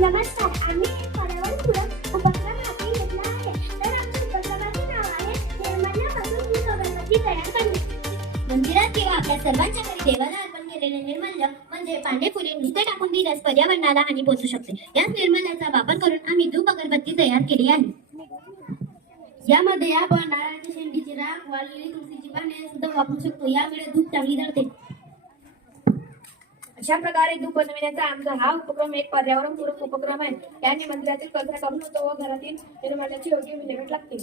नमस्कार, आम्ही एक पर्यावरणपूरक उपक्रम हाती घेतला आहे. तर आमच्या उपक्रमाचे नाव आहे निर्माल्यापासून धूप अगरबत्ती तयार करणे. मंदिरात किंवा आपल्या सर्वांच्या घरी देवाला अर्पण केलेले निर्माल्य म्हणजे पांढरे फुले नुसते टाकून दिल्यास पर्यावरणाला हानी पोहोचू शकते. याच निर्माल्याचा वापर करून आम्ही धूप अगरबत्ती तयार केली आहे. यामध्ये आपण नारळाच्या शेंडीची राख, वाळलेली तुळशीची पाने सुद्धा वापरू शकतो. यामुळे धूप चांगली जळते. अशा प्रकारे धूप बनविण्याचा आमचा हा उपक्रम एक पर्यावरणपूरक उपक्रम आहे. याने मंदिरातील कचरा कमी होतो व घरातील निर्माल्याची योग्य विल्हेवाट लागते.